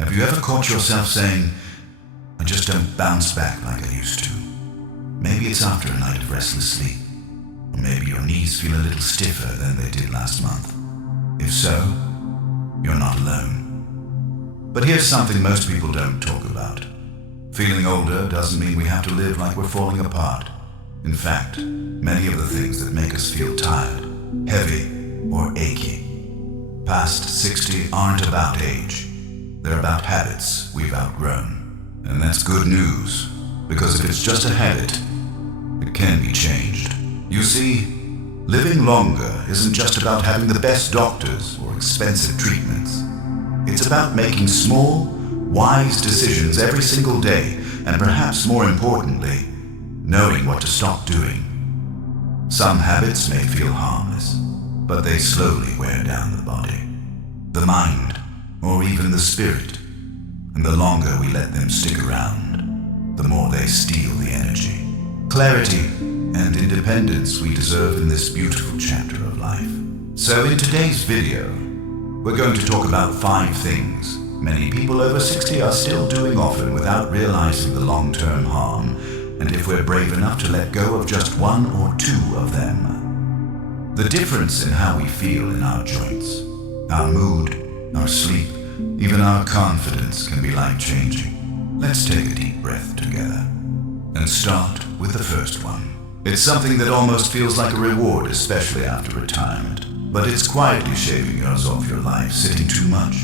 Have you ever caught yourself saying, I just don't bounce back like I used to? Maybe it's after a night of restless sleep. Or maybe your knees feel a little stiffer than they did last month. If so, you're not alone. But here's something most people don't talk about. Feeling older doesn't mean we have to live like we're falling apart. In fact, many of the things that make us feel tired, heavy, or achy past 60 aren't about age. They're about habits we've outgrown. And that's good news, because if it's just a habit, it can be changed. You see, living longer isn't just about having the best doctors or expensive treatments. It's about making small, wise decisions every single day, and perhaps more importantly, knowing what to stop doing. Some habits may feel harmless, but they slowly wear down the body, the mind, or even the spirit. And the longer we let them stick around, the more they steal the energy, clarity, and independence we deserve in this beautiful chapter of life. So in today's video, we're going to talk about 5 things many people over 60 are still doing often without realizing the long-term harm, and if we're brave enough to let go of just 1 or 2 of them. The difference in how we feel in our joints, our mood, our sleep, even our confidence can be life-changing. Let's take a deep breath together and start with the first one. It's something that almost feels like a reward, especially after retirement, but it's quietly shaving years off your life, sitting too much.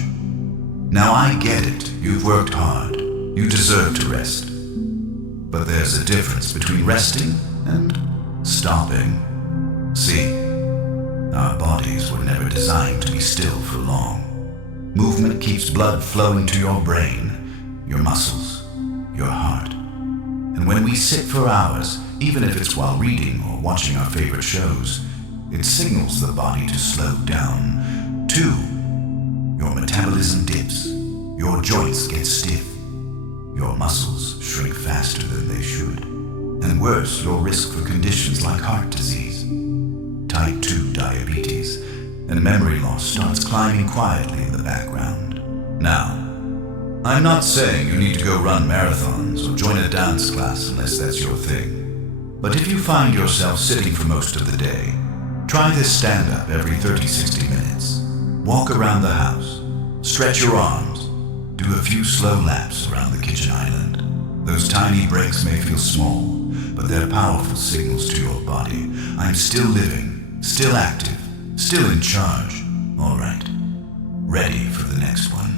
Now I get it, you've worked hard, you deserve to rest. But there's a difference between resting and stopping. See, our bodies were never designed to be still for long. Movement keeps blood flowing to your brain, your muscles, your heart. And when we sit for hours, even if it's while reading or watching our favorite shows, it signals the body to slow down. 2, your metabolism dips, your joints get stiff, your muscles shrink faster than they should, and worse, your risk for conditions like heart disease, type 2 diabetes, and memory loss starts climbing quietly in the background. Now, I'm not saying you need to go run marathons or join a dance class unless that's your thing. But if you find yourself sitting for most of the day, try this stand-up every 30-60 minutes. Walk around the house, stretch your arms, do a few slow laps around the kitchen island. Those tiny breaks may feel small, but they're powerful signals to your body. I'm still living, still active, still in charge. All right, ready for the next one.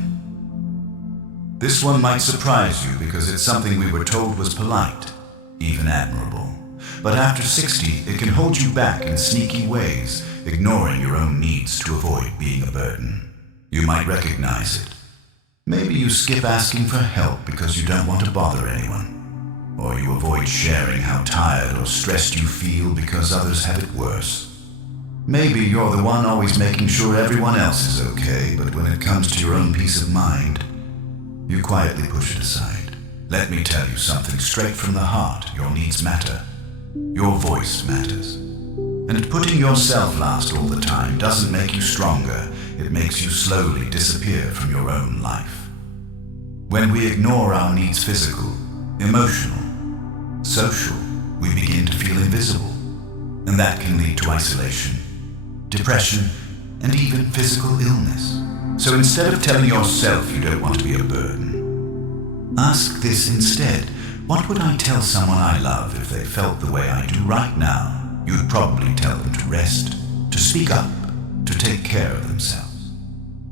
This one might surprise you because it's something we were told was polite, even admirable. But after 60, it can hold you back in sneaky ways, ignoring your own needs to avoid being a burden. You might recognize it. Maybe you skip asking for help because you don't want to bother anyone. Or you avoid sharing how tired or stressed you feel because others have it worse. Maybe you're the one always making sure everyone else is okay, but when it comes to your own peace of mind, you quietly push it aside. Let me tell you something straight from the heart. Your needs matter. Your voice matters. And putting yourself last all the time doesn't make you stronger. It makes you slowly disappear from your own life. When we ignore our needs, physical, emotional, social, we begin to feel invisible. And that can lead to isolation, depression, and even physical illness. So instead of telling yourself you don't want to be a burden, ask this instead. What would I tell someone I love if they felt the way I do right now? You'd probably tell them to rest, to speak up, to take care of themselves.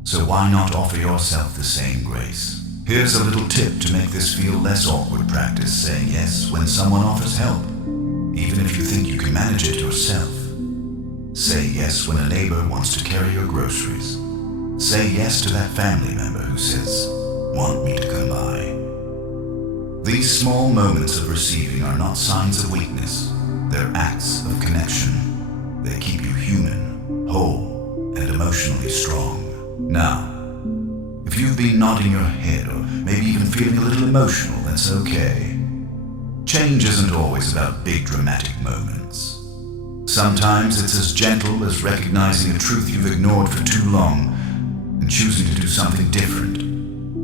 So why not offer yourself the same grace? Here's a little tip to make this feel less awkward. Practice saying yes when someone offers help, even if you think you can manage it yourself. Say yes when a neighbor wants to carry your groceries. Say yes to that family member who says, "Want me to come by?" These small moments of receiving are not signs of weakness. They're acts of connection. They keep you human, whole, and emotionally strong. Now, if you've been nodding your head or maybe even feeling a little emotional, that's okay. Change isn't always about big dramatic moments. Sometimes it's as gentle as recognizing a truth you've ignored for too long and choosing to do something different.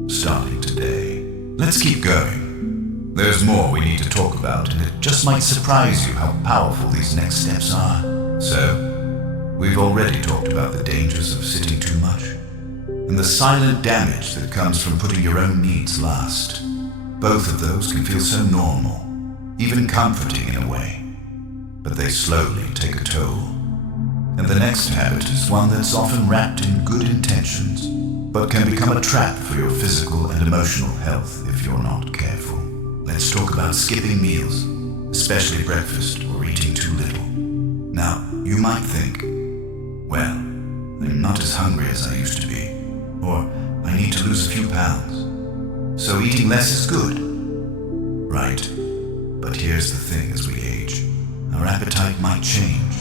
starting today. Let's keep going. There's more we need to talk about, and it just might surprise you how powerful these next steps are. So, we've already talked about the dangers of sitting too much, and the silent damage that comes from putting your own needs last. Both of those can feel so normal, even comforting in a way, but they slowly take a toll. And the next habit is one that's often wrapped in good intentions, but can become a trap for your physical and emotional health if you're not careful. Let's talk about skipping meals, especially breakfast or eating too little. Now, you might think, well, I'm not as hungry as I used to be, or I need to lose a few pounds, so eating less is good. Right, but here's the thing: as we age, our appetite might change,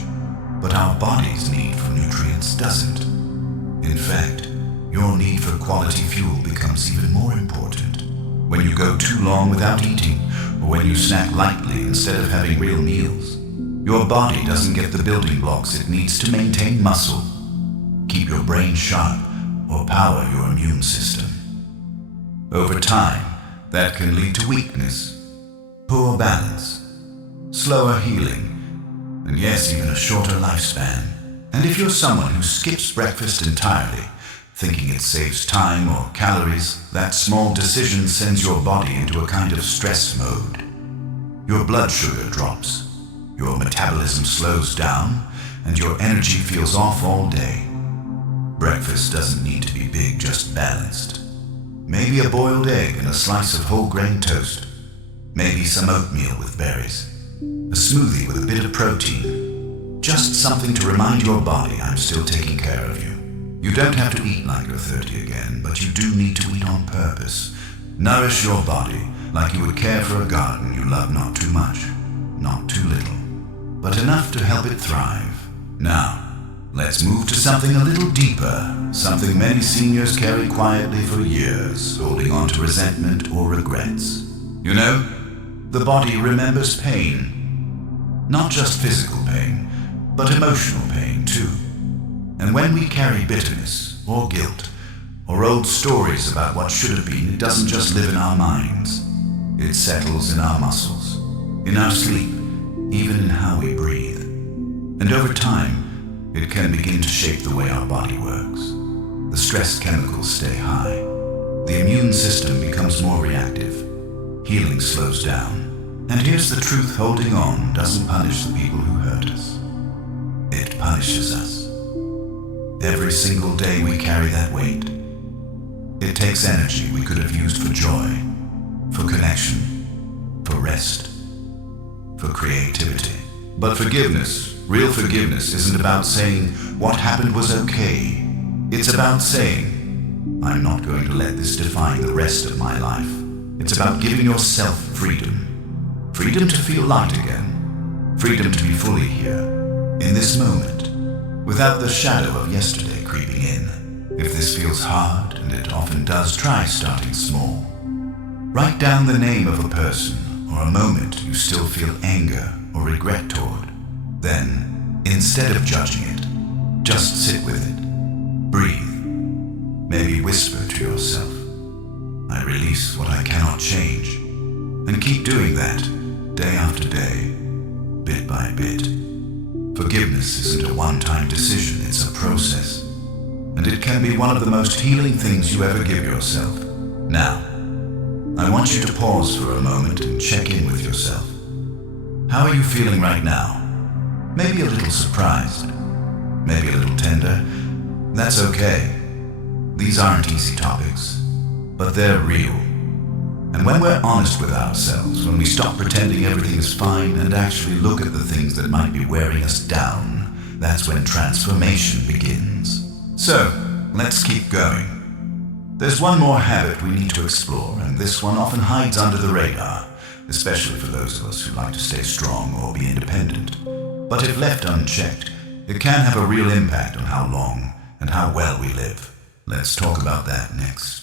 but our body's need for nutrients doesn't. In fact, your need for quality fuel becomes even more important. When you go too long without eating, or when you snack lightly instead of having real meals, your body doesn't get the building blocks it needs to maintain muscle, keep your brain sharp, or power your immune system. Over time, that can lead to weakness, poor balance, slower healing, and yes, even a shorter lifespan. And if you're someone who skips breakfast entirely, thinking it saves time or calories, that small decision sends your body into a kind of stress mode. Your blood sugar drops, your metabolism slows down, and your energy feels off all day. Breakfast doesn't need to be big, just balanced. Maybe a boiled egg and a slice of whole grain toast. Maybe some oatmeal with berries. A smoothie with a bit of protein. Just something to remind your body I'm still taking care of you. You don't have to eat like you're 30 again, but you do need to eat on purpose. Nourish your body like you would care for a garden you love, not too much, not too little, but enough to help it thrive. Now, let's move to something a little deeper, something many seniors carry quietly for years, holding on to resentment or regrets. You know, the body remembers pain. Not just physical pain, but emotional pain too. And when we carry bitterness or guilt or old stories about what should have been, it doesn't just live in our minds. It settles in our muscles, in our sleep, even in how we breathe. And over time, it can begin to shape the way our body works. The stress chemicals stay high. The immune system becomes more reactive. Healing slows down. And here's the truth: holding on doesn't punish the people who hurt us. It punishes us. Every single day we carry that weight. It takes energy we could have used for joy, for connection, for rest, for creativity. But forgiveness, real forgiveness, isn't about saying what happened was okay. It's about saying, I'm not going to let this define the rest of my life. It's about giving yourself freedom. Freedom to feel light again. Freedom to be fully here, in this moment, without the shadow of yesterday creeping in. If this feels hard, and it often does, try starting small. Write down the name of a person or a moment you still feel anger or regret toward. Then, instead of judging it, just sit with it. Breathe. Maybe whisper to yourself, I release what I cannot change. And keep doing that, day after day, bit by bit. Forgiveness isn't a one-time decision, it's a process. And it can be one of the most healing things you ever give yourself. Now, I want you to pause for a moment and check in with yourself. How are you feeling right now? Maybe a little surprised, maybe a little tender. That's okay. These aren't easy topics, but they're real. And when we're honest with ourselves, when we stop pretending everything is fine and actually look at the things that might be wearing us down, that's when transformation begins. So, let's keep going. There's one more habit we need to explore, and this one often hides under the radar, especially for those of us who like to stay strong or be independent. But if left unchecked, it can have a real impact on how long and how well we live. Let's talk about that next.